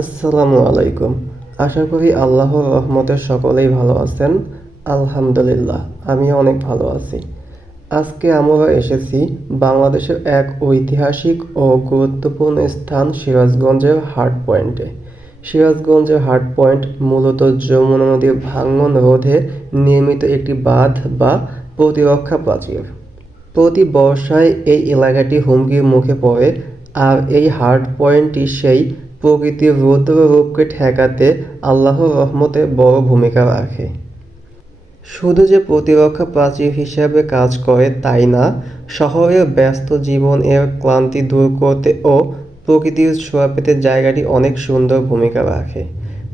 আসসালামু আলাইকুম। আশা করি আল্লাহর রহমতে সকলেই ভালো আছেন। আলহামদুলিল্লাহ, আমিও অনেক ভালো আছি। আজকে আমরা এসেছি বাংলাদেশের এক ঐতিহাসিক ও গুরুত্বপূর্ণ স্থান সিরাজগঞ্জের হার্ট পয়েন্টে। সিরাজগঞ্জের হার্ট পয়েন্ট মূলত যমুনা নদীর ভাঙ্গন রোধে নির্মিত একটি বাঁধ বা প্রতিরক্ষা প্রাচীর। প্রতি বর্ষায় এই এলাকাটি হুমকির মুখে পড়ে, আর এই হার্ড পয়েন্টটি সেই প্রকৃতির রৌদ্র রূপকে ঠেকাতে আল্লাহর রহমতে বড় ভূমিকা রাখে। শুধু যে প্রতিরক্ষা প্রাচীর হিসাবে কাজ করে তাই না, শহরের ব্যস্ত জীবন এর ক্লান্তি দূর করতে ও প্রকৃতির ছোঁয়া পেতে জায়গাটি অনেক সুন্দর ভূমিকা রাখে।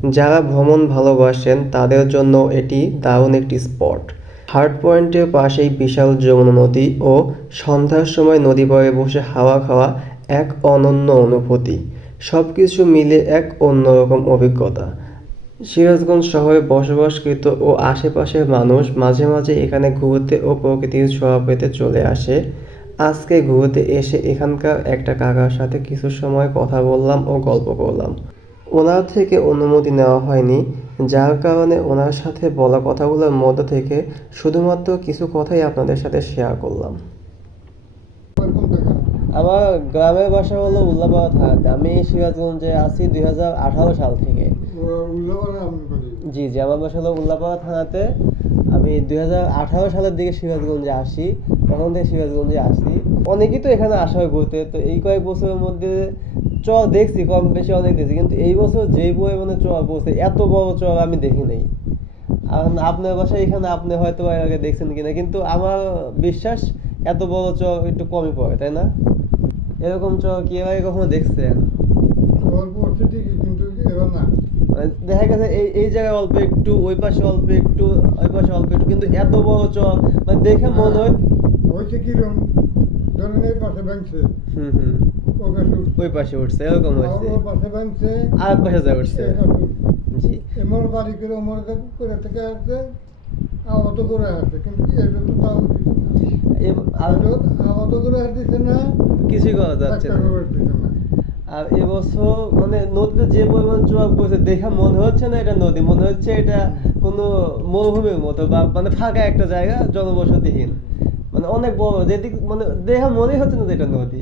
যারা ভ্রমণ ভালোবাসেন, তাদের জন্য এটি দারুণ একটি স্পট। হার্ট পয়েন্টের পাশেই বিশাল যমুনা নদী ও সন্ধ্যার সময় নদী পাড়ে বসে হাওয়া খাওয়া এক অনন্য অনুভূতি। সব কিছু মিলে এক অন্যরকম অভিজ্ঞতা। সিরাজগঞ্জ শহরে বসবাসকৃত ও আশেপাশের মানুষ মাঝে মাঝে এখানে ঘুরতে ও প্রকৃতির ছোঁয়া পেতে চলে আসে। আজকে ঘুরতে এসে এখানকার একটা কাকার সাথে কিছু সময় কথা বললাম ও গল্প করলাম। ওনার থেকে অনুমতি নেওয়া হয়নি, যার কারণে ওনার সাথে বলা কথাগুলোর মধ্য থেকে শুধুমাত্র কিছু কথাই আপনাদের সাথে শেয়ার করলাম। আমার গ্রামের বাসা হলো উল্লাপাড়া থানাতে। আমি সিরাজগঞ্জে আছি দুই হাজার আঠারো সাল থেকে। জি জি আমার বাসা হলো উল্লাপাড়া থানাতে। আমি দুই হাজার আঠারো সালের দিকে সিরাজগঞ্জে আসি তখন থেকে সিরাজগঞ্জে আসি। অনেকেই তো এখানে আসা হয় ঘুরতে তো এই কয়েক বছরের মধ্যে চর দেখছি কম বেশি অনেক দেখছি কিন্তু এই বছর যেই পরিমাণে চর পড়ছে এত বড় চর আমি দেখি নাই। আর আপনার বাসায় এখানে আপনি হয়তো এর আগে দেখছেন কিনা কিন্তু আমার বিশ্বাস এত বড় চর একটু কমই পড়ে তাই না? এরকম চর কি এর আগে কখনো দেখছেন মানে দেখা গেছে এই এই জায়গায় অল্প একটু ওই পাশে অল্প একটু ওই পাশে অল্প একটু কিন্তু এত বড় চর মানে দেখে মনে হয় হুম হুম। ওই পাশে উঠছে। এরকম হয়েছে। আর পাশে উঠছে। জি। এমন বাড়ি করে ওমর করে থেকে আসছে আহত করে আসছে কিন্তু এটা তো তাও কিছুই করা যাচ্ছে না। আর এবছর মানে নদীতে যে পরিমাণ চোয়াক পড়ছে দেখে মনে হচ্ছে না এটা নদী মনে হচ্ছে এটা কোনো মরুভূমির মতো বা মানে ফাঁকা একটা জায়গা জনবসতিহীন। মানে অনেক বড় যেদিক মানে দেখে মনেই হচ্ছে না যে এটা নদী।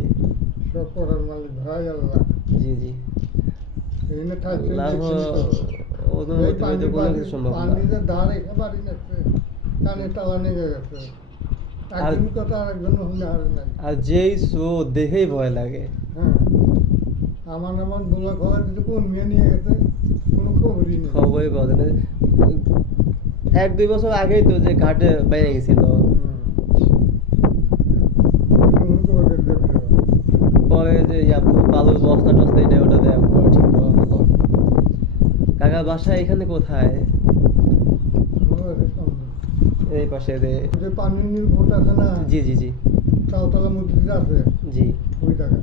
জি জি। লাভ অনুমতি কোনো কিছু সম্ভব না। আর- যেই স্রোত দেখেই ভয় লাগে। হ্যাঁ। আমার আমার বোলা খবর দিতে কোন মেয়ে নিয়ে গেছে কোনো খবরই নেই। খবরই পাওয়া যায় এক দুই বছর আগেই তো যে ঘাটে বেড়ে গেছিল। পারে যে বালুর বস্তা টস্তা এটা ওটা দেয়া ঠিক কাকার বাসা এখানে কোথায়। এই পাশে যে পানি নীল ভোট আছে না জি জি জি। চালতলা মসজিদ আছে? জি। ওই টাকা